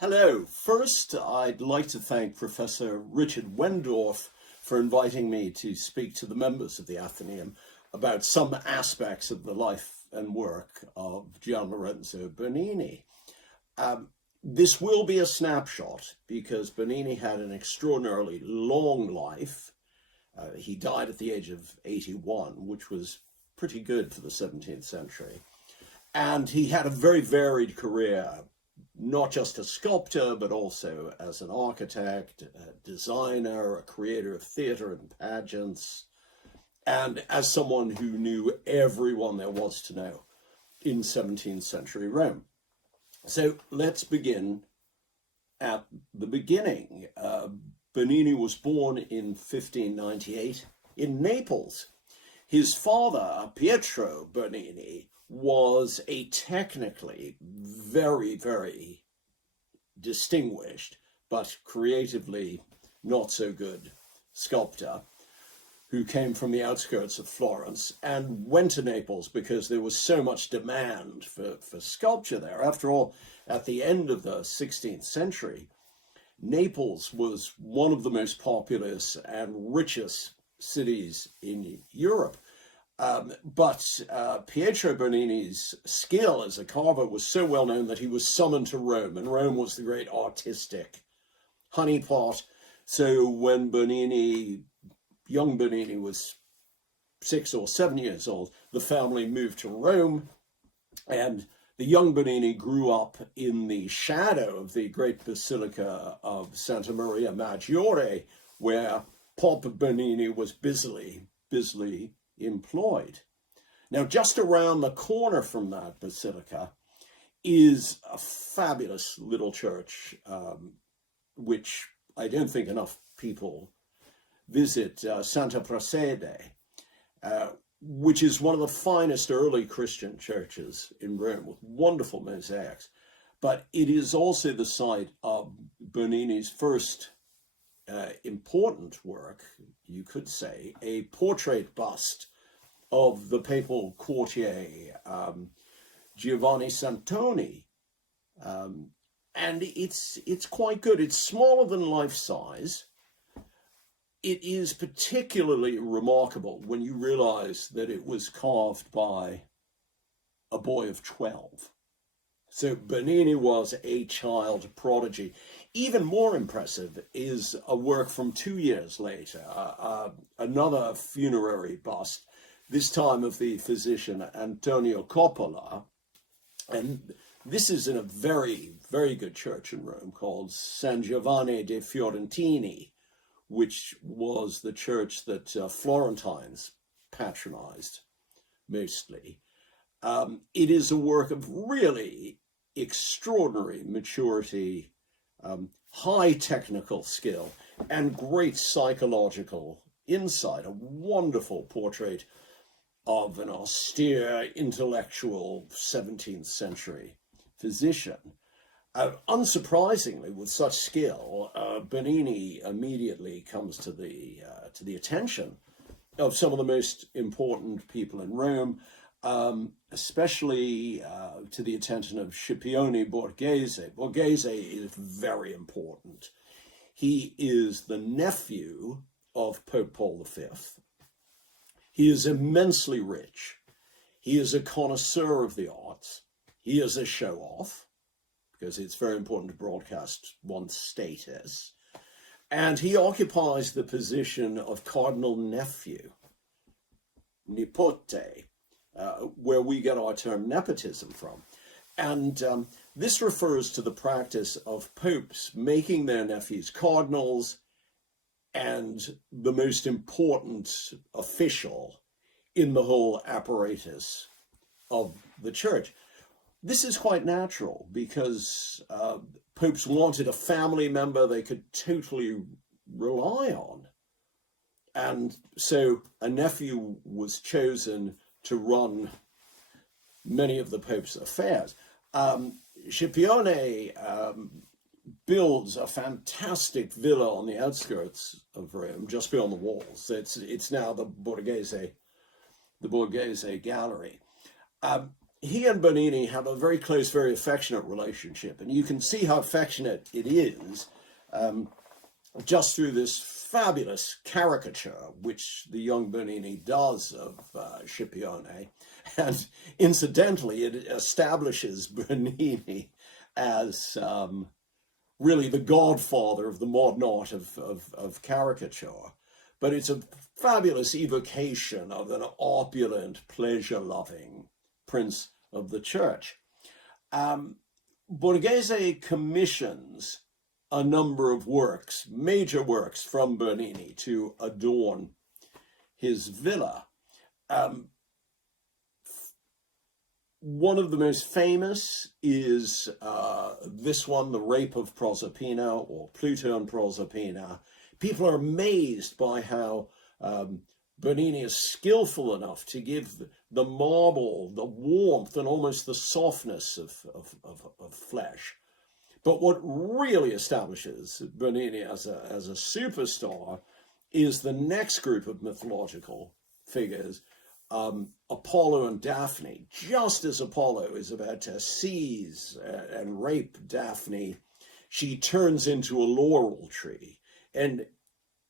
Hello. First, I'd like to thank Professor Richard Wendorf for inviting me to speak to the members of the Athenaeum about some aspects of the life and work of Gian Lorenzo Bernini. This will be a snapshot because Bernini had an extraordinarily long life. He died at the age of 81, which was pretty good for the 17th century. And he had a very varied career, not just a sculptor, but also as an architect, a designer, a creator of theater and pageants, and as someone who knew everyone there was to know in 17th century Rome. So let's begin at the beginning. Bernini was born in 1598 in Naples. His father, Pietro Bernini, was a technically very, very distinguished, but creatively not so good sculptor who came from the outskirts of Florence and went to Naples because there was so much demand for sculpture there. After all, at the end of the 16th century, Naples was one of the most populous and richest cities in Europe. But Pietro Bernini's skill as a carver was so well known that he was summoned to Rome, and Rome was the great artistic honeypot. So when young Bernini was 6 or 7 years old, the family moved to Rome, and the young Bernini grew up in the shadow of the great Basilica of Santa Maria Maggiore, where Pope Bernini was busily employed. Now, just around the corner from that basilica is a fabulous little church, which I don't think enough people visit, Santa Prassede, which is one of the finest early Christian churches in Rome with wonderful mosaics. But it is also the site of Bernini's first important work, you could say, a portrait bust of the papal courtier Giovanni Santoni, and it's quite good. It's smaller than life size. It is particularly remarkable when you realize that it was carved by a boy of 12. So Bernini was a child prodigy. Even more impressive is a work from 2 years later, another funerary bust, this time of the physician Antonio Coppola. And this is in a very, very good church in Rome called San Giovanni de Fiorentini, which was the church that Florentines patronized mostly. It is a work of really extraordinary maturity, high technical skill, and great psychological insight. A wonderful portrait of an austere, intellectual 17th century physician. Unsurprisingly, with such skill, Bernini immediately comes to the attention of some of the most important people in Rome, especially to the attention of Scipione Borghese. Borghese is very important. He is the nephew of Pope Paul V. He is immensely rich. He is a connoisseur of the arts. He is a show-off, because it's very important to broadcast one's status. And he occupies the position of cardinal nephew, nipote, where we get our term nepotism from. And this refers to the practice of popes making their nephews cardinals and the most important official in the whole apparatus of the church. This is quite natural because popes wanted a family member they could totally rely on. And so a nephew was chosen to run many of the Pope's affairs. Scipione builds a fantastic villa on the outskirts of Rome, just beyond the walls. It's now the Borghese Gallery. he and Bernini have a very close, very affectionate relationship, and you can see how affectionate it is just through this fabulous caricature which the young Bernini does of Scipione. And incidentally, it establishes Bernini as really the godfather of the modern art of caricature. But it's a fabulous evocation of an opulent, pleasure-loving prince of the church. Borghese commissions a number of works, major works from Bernini to adorn his villa. One of the most famous is this one, The Rape of Proserpina, or Pluto and Proserpina. People are amazed by how Bernini is skillful enough to give the marble the warmth and almost the softness of flesh. But what really establishes Bernini as a superstar is the next group of mythological figures, Apollo and Daphne. Just as Apollo is about to seize and rape Daphne, she turns into a laurel tree. And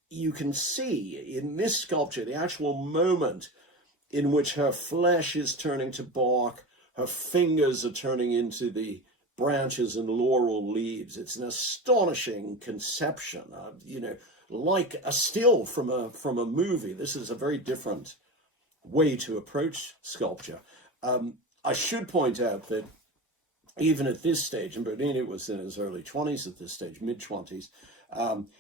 you can see in this sculpture the actual moment in which her flesh is turning to bark, her fingers are turning into the branches and laurel leaves. It's an astonishing conception, like a still from a movie. This is a very different way to approach sculpture. I should point out that even at this stage, and Bernini was in his early 20s at this stage, mid-20s,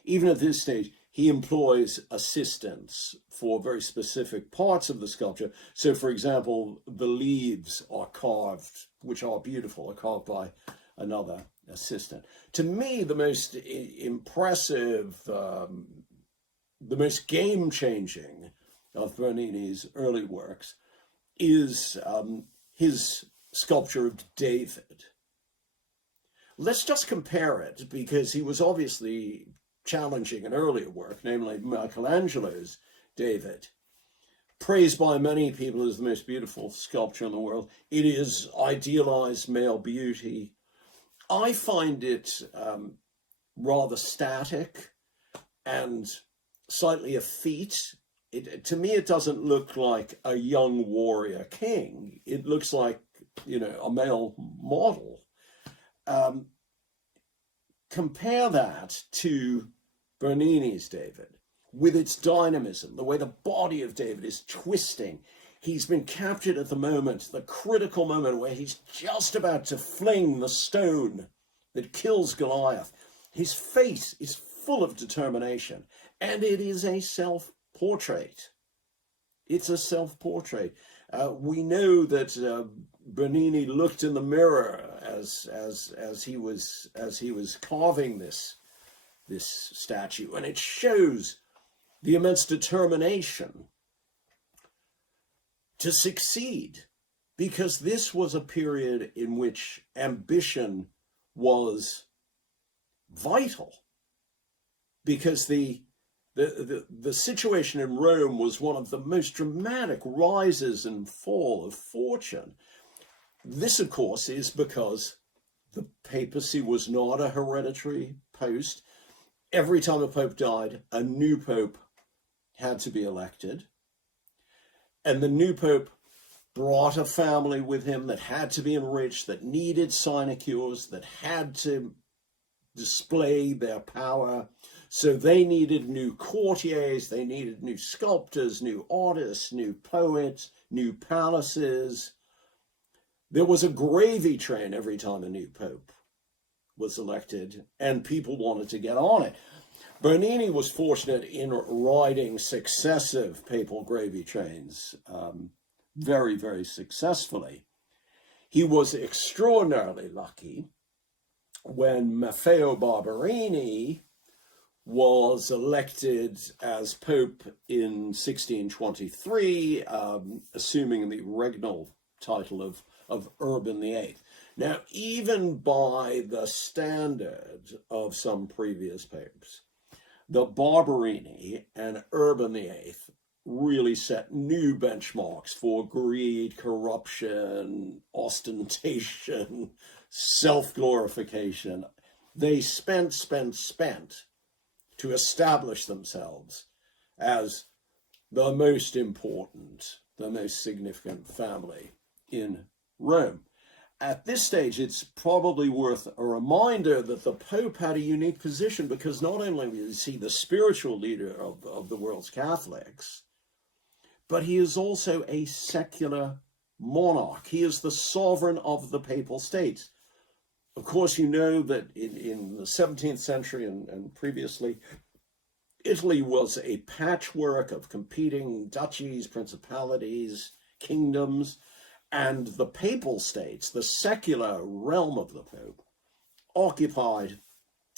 even at this stage, he employs assistants for very specific parts of the sculpture. So, for example, the leaves are carved, which are beautiful, are carved by another assistant. To me, the most impressive, the most game-changing of Bernini's early works is his sculpture of David. Let's just compare it, because he was obviously challenging an earlier work, namely Michelangelo's David, praised by many people as the most beautiful sculpture in the world. It is idealized male beauty. I find it rather static and slightly effete. To me, it doesn't look like a young warrior king. It looks like, a male model. Compare that to Bernini's David, with its dynamism, the way the body of David is twisting. He's been captured at the moment, the critical moment where he's just about to fling the stone that kills Goliath. His face is full of determination, and it is a self-portrait. It's a self-portrait. We know that Bernini looked in the mirror as he was carving this statue, and it shows the immense determination to succeed, because this was a period in which ambition was vital, because the situation in Rome was one of the most dramatic rises and fall of fortune. This, of course, is because the papacy was not a hereditary post. Every time a pope died, a new pope had to be elected. And the new pope brought a family with him that had to be enriched, that needed sinecures, that had to display their power. So they needed new courtiers, they needed new sculptors, new artists, new poets, new palaces. There was a gravy train every time a new pope was elected, and people wanted to get on it. Bernini was fortunate in riding successive papal gravy trains very, very successfully. He was extraordinarily lucky when Maffeo Barberini was elected as Pope in 1623, assuming the regnal title of Urban VIII. Now, even by the standard of some previous popes, the Barberini and Urban VIII really set new benchmarks for greed, corruption, ostentation, self-glorification. They spent to establish themselves as the most important, the most significant family in Rome. At this stage, it's probably worth a reminder that the Pope had a unique position, because not only is he the spiritual leader of the world's Catholics, but he is also a secular monarch. He is the sovereign of the Papal States. Of course, you know that in the 17th century and previously, Italy was a patchwork of competing duchies, principalities, kingdoms, and the Papal States, the secular realm of the Pope, occupied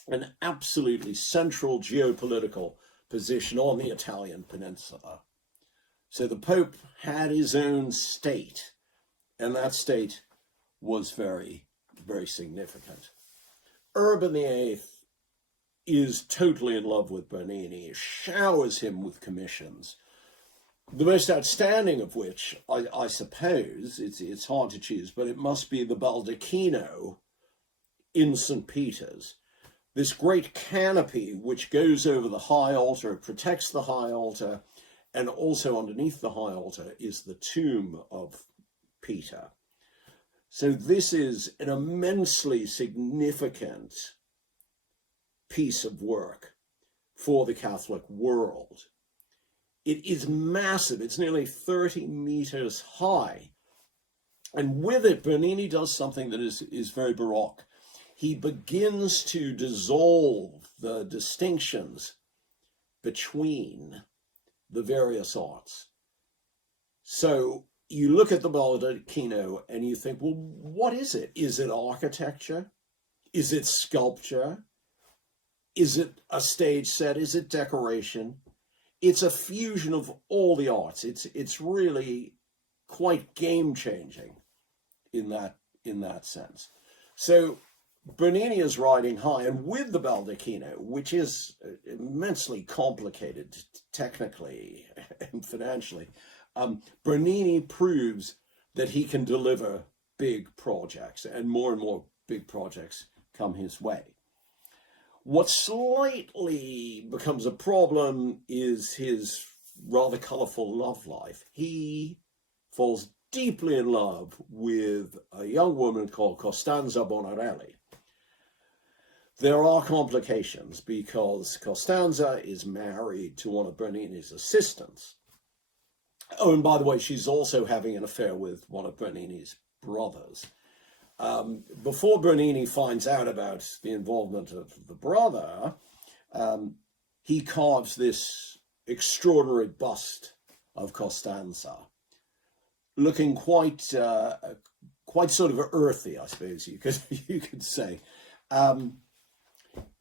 an absolutely central geopolitical position on the Italian peninsula. So the Pope had his own state, and that state was very, very significant. Urban VIII is totally in love with Bernini, showers him with commissions, the most outstanding of which, I suppose, it's hard to choose, but it must be the Baldacchino in St. Peter's. This great canopy which goes over the high altar, protects the high altar, and also underneath the high altar is the tomb of Peter. So this is an immensely significant piece of work for the Catholic world. It is massive. It's nearly 30 meters high. And with it, Bernini does something that is very Baroque. He begins to dissolve the distinctions between the various arts. So you look at the Baldacchino and you think, well, what is it? Is it architecture? Is it sculpture? Is it a stage set? Is it decoration? It's a fusion of all the arts. It's really quite game-changing in that sense. So Bernini is riding high, and with the Baldacchino, which is immensely complicated technically and financially, Bernini proves that he can deliver big projects, and more big projects come his way. What slightly becomes a problem is his rather colorful love life. He falls deeply in love with a young woman called Costanza Bonarelli. There are complications because Costanza is married to one of Bernini's assistants. Oh, and by the way, she's also having an affair with one of Bernini's brothers. Before Bernini finds out about the involvement of the brother, he carves this extraordinary bust of Costanza, looking quite sort of earthy, I suppose you could say.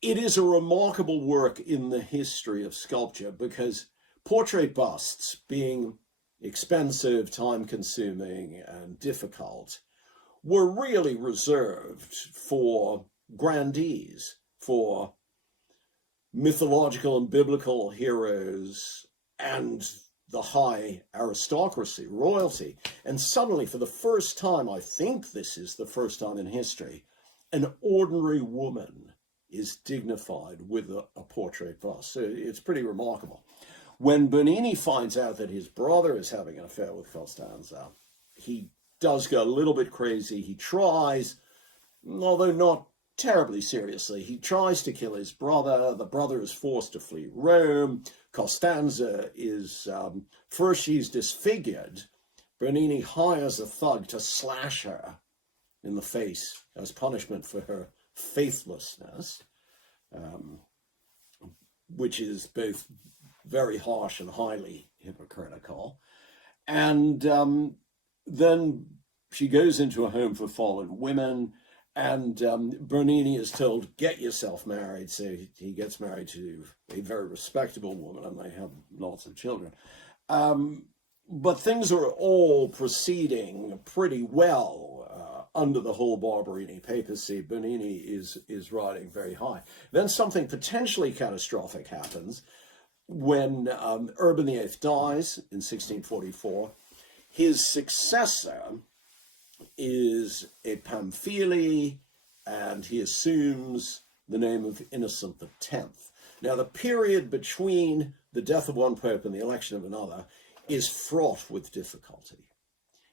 It is a remarkable work in the history of sculpture because portrait busts, being expensive, time-consuming, and difficult, were really reserved for grandees, for mythological and biblical heroes, and the high aristocracy, royalty. And suddenly, for the first time, I think this is the first time in history, an ordinary woman is dignified with a portrait bust. So it's pretty remarkable. When Bernini finds out that his brother is having an affair with Costanza, he does go a little bit crazy. He tries, although not terribly seriously, he tries to kill his brother. The brother is forced to flee Rome. Costanza is, first she's disfigured. Bernini hires a thug to slash her in the face as punishment for her faithlessness, which is both very harsh and highly hypocritical. And then she goes into a home for fallen women, and Bernini is told, get yourself married. So he gets married to a very respectable woman, and they have lots of children. But things are all proceeding pretty well under the whole Barberini papacy. Bernini is riding very high. Then something potentially catastrophic happens. when Urban VIII dies in 1644, his successor is a Pamphili, and he assumes the name of Innocent X. Now, the period between the death of one pope and the election of another is fraught with difficulty.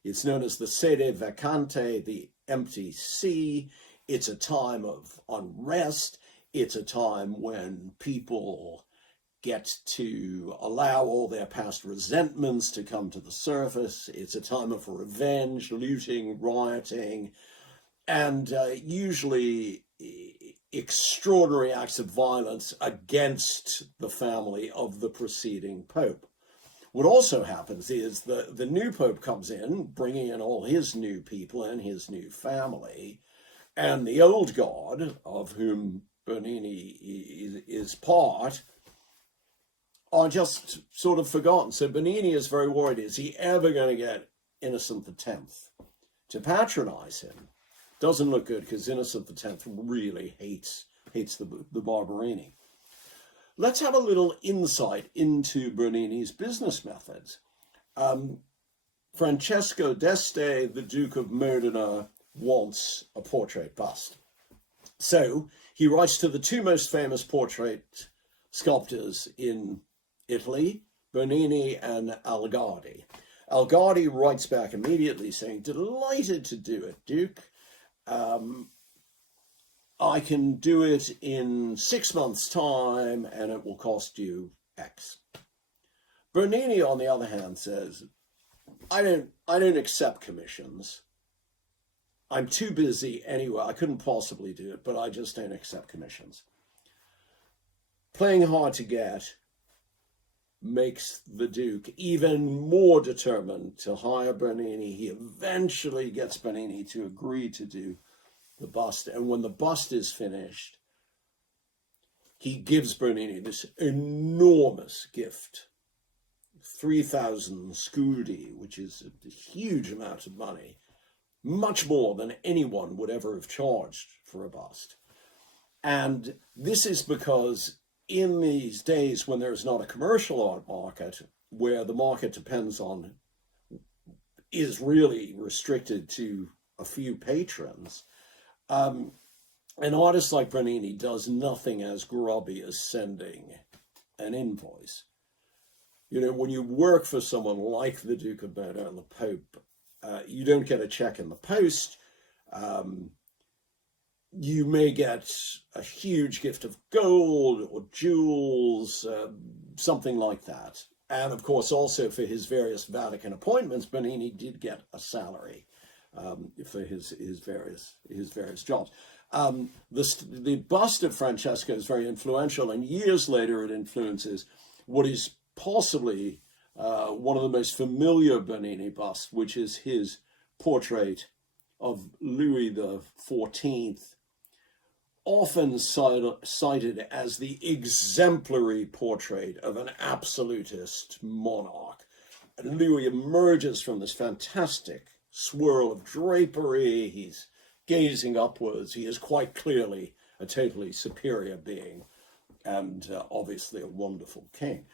It's known as the sede vacante, the empty see. It's a time of unrest. It's a time when people get to allow all their past resentments to come to the surface. It's a time of revenge, looting, rioting, and usually extraordinary acts of violence against the family of the preceding pope. What also happens is the new pope comes in, bringing in all his new people and his new family, and the old guard, of whom Bernini is part, are just sort of forgotten. So Bernini is very worried, is he ever going to get Innocent X to patronize him? Doesn't look good, because Innocent X really hates the Barberini. Let's have a little insight into Bernini's business methods. Francesco d'Este, the Duke of Modena, wants a portrait bust. So he writes to the two most famous portrait sculptors in Italy, Bernini and Algardi. Algardi writes back immediately saying, "Delighted to do it, Duke. I can do it in 6 months' time, and it will cost you X." Bernini, on the other hand, says, I don't accept commissions. I'm too busy anyway. I couldn't possibly do it, but I just don't accept commissions. Playing hard to get makes the Duke even more determined to hire Bernini. He eventually gets Bernini to agree to do the bust, and when the bust is finished, he gives Bernini this enormous gift, 3,000 scudi, which is a huge amount of money, much more than anyone would ever have charged for a bust. And this is because in these days when there's not a commercial art market, where the market is really restricted to a few patrons, an artist like Bernini does nothing as grubby as sending an invoice. You know, when you work for someone like the Duke of Modena and the Pope, you don't get a check in the post. You may get a huge gift of gold or jewels, something like that. And of course, also for his various Vatican appointments, Bernini did get a salary for his various jobs. The bust of Francesco is very influential, and years later it influences what is possibly one of the most familiar Bernini busts, which is his portrait of Louis XIV, often cited as the exemplary portrait of an absolutist monarch. And Louis emerges from this fantastic swirl of drapery. He's gazing upwards. He is quite clearly a totally superior being, and obviously a wonderful king.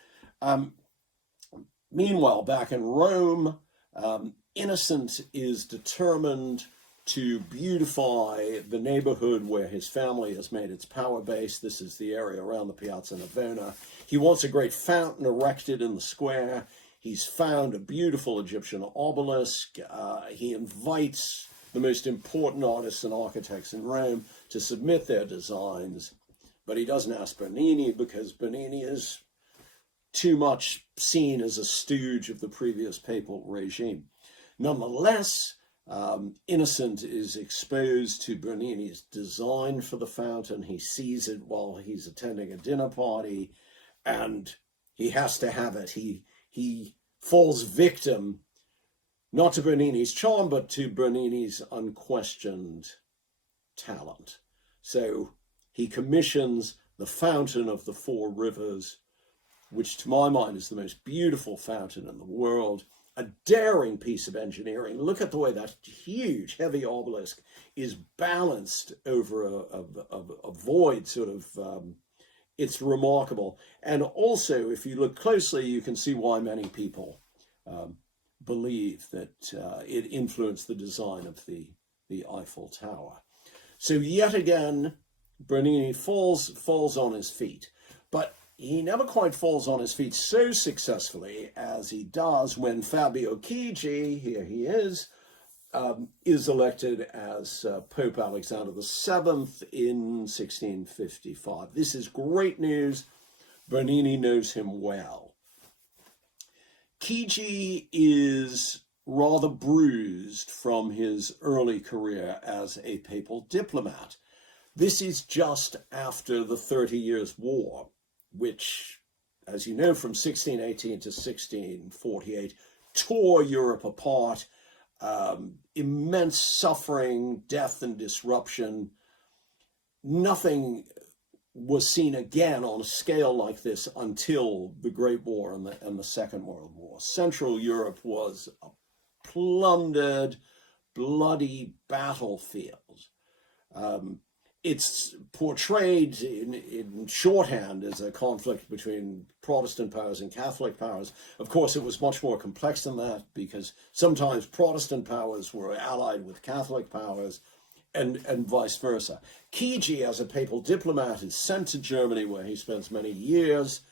Meanwhile, back in Rome, Innocent is determined to beautify the neighborhood where his family has made its power base. This is the area around the Piazza Navona. He wants a great fountain erected in the square. He's found a beautiful Egyptian obelisk. He invites the most important artists and architects in Rome to submit their designs, but he doesn't ask Bernini because Bernini is too much seen as a stooge of the previous papal regime. Nonetheless, Innocent is exposed to Bernini's design for the fountain. He sees it while he's attending a dinner party, and he has to have it. He falls victim, not to Bernini's charm, but to Bernini's unquestioned talent. So he commissions the Fountain of the Four Rivers, which to my mind is the most beautiful fountain in the world. A daring piece of engineering. Look at the way that huge, heavy obelisk is balanced over a void sort of it's remarkable. And also, if you look closely, you can see why many people believe that it influenced the design of the Eiffel Tower. So yet again, Bernini falls on his feet, but he never quite falls on his feet so successfully as he does when Fabio Chigi, here he is elected as Pope Alexander VII in 1655. This is great news. Bernini knows him well. Chigi is rather bruised from his early career as a papal diplomat. This is just after the 30 Years' War, which, as you know, from 1618 to 1648, tore Europe apart. Immense suffering, death, and disruption. Nothing was seen again on a scale like this until the Great War and the Second World War. Central Europe was a plundered, bloody battlefield. It's portrayed in shorthand as a conflict between Protestant powers and Catholic powers. Of course, it was much more complex than that, because sometimes Protestant powers were allied with Catholic powers and vice versa. Chigi, as a papal diplomat, is sent to Germany, where he spends many years,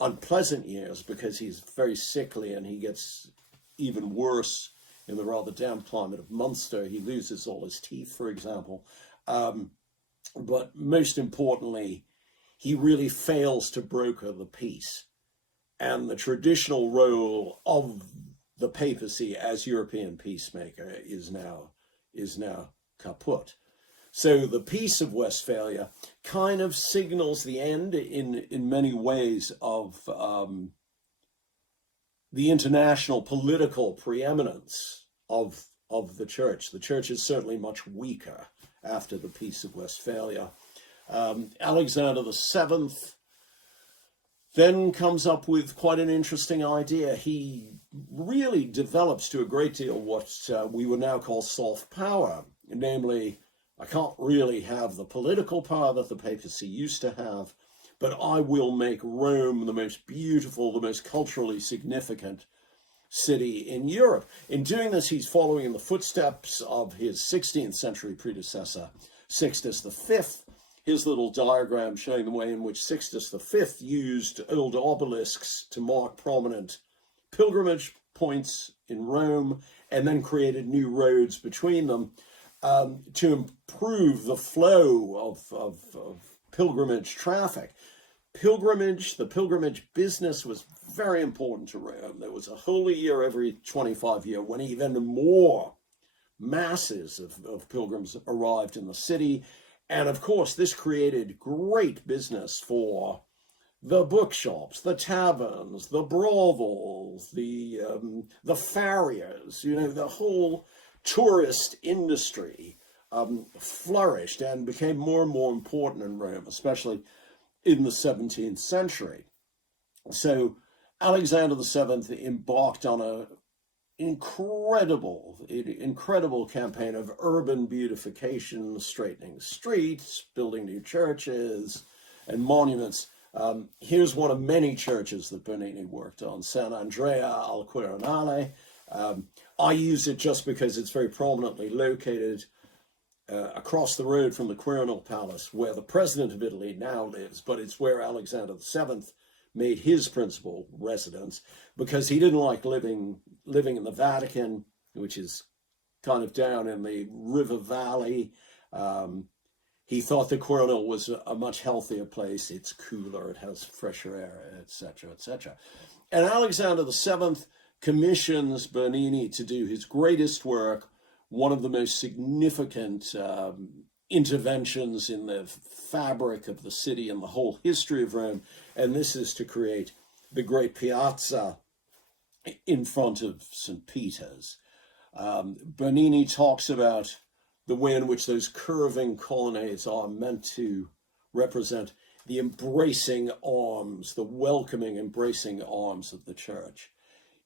unpleasant years, because he's very sickly and he gets even worse in the rather damp climate of Munster. He loses all his teeth, for example. But most importantly, he really fails to broker the peace. And the traditional role of the papacy as European peacemaker is now kaput. So the Peace of Westphalia kind of signals the end in many ways of the international political preeminence of the church. The church is certainly much weaker after the Peace of Westphalia. Alexander VII then comes up with quite an interesting idea. He really develops to a great deal what we would now call soft power, namely, I can't really have the political power that the papacy used to have, but I will make Rome the most beautiful, the most culturally significant city in Europe. In doing this, he's following in the footsteps of his 16th century predecessor, Sixtus V. His little diagram showing the way in which Sixtus V used old obelisks to mark prominent pilgrimage points in Rome, and then created new roads between them to improve the flow of pilgrimage traffic. The pilgrimage business was very important to Rome. There was a holy year every 25 years when even more masses of pilgrims arrived in the city. And of course, this created great business for the bookshops, the taverns, the brothels, the farriers. The whole tourist industry flourished and became more and more important in Rome, especially in the 17th century. So Alexander VII embarked on an incredible campaign of urban beautification, straightening streets, building new churches and monuments. Here's one of many churches that Bernini worked on, San Andrea al Quirinale. I use it just because it's very prominently located across the road from the Quirinal Palace, where the President of Italy now lives, but it's where Alexander VII made his principal residence, because he didn't like living in the Vatican, which is kind of down in the river valley. He thought the Quirinal was a much healthier place. It's cooler, it has fresher air, etc., etc. And Alexander VII commissions Bernini to do his greatest work, one of the most significant interventions in the fabric of the city and the whole history of Rome, and this is to create the great piazza in front of St. Peter's. Bernini talks about the way in which those curving colonnades are meant to represent the embracing arms, the welcoming, embracing arms of the church.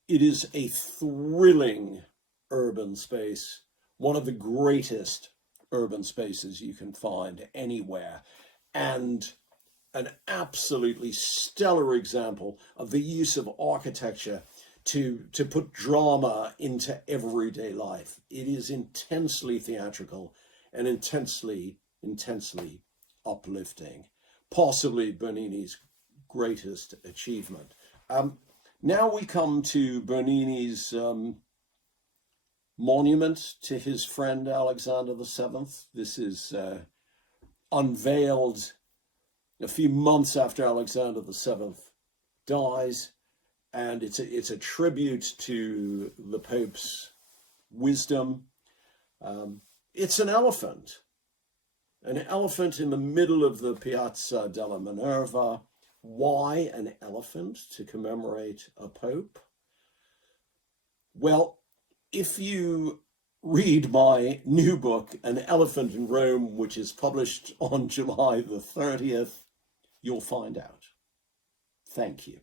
It is a thrilling urban space, one of the greatest urban spaces you can find anywhere. And an absolutely stellar example of the use of architecture to put drama into everyday life. It is intensely theatrical and intensely uplifting, possibly Bernini's greatest achievement. Now we come to Bernini's monument to his friend Alexander VII. This is unveiled a few months after Alexander VII dies, and it's a tribute to the Pope's wisdom. It's an elephant in the middle of the Piazza della Minerva. Why an elephant to commemorate a pope? Well, if you read my new book, An Elephant in Rome, which is published on July the 30th, you'll find out. Thank you.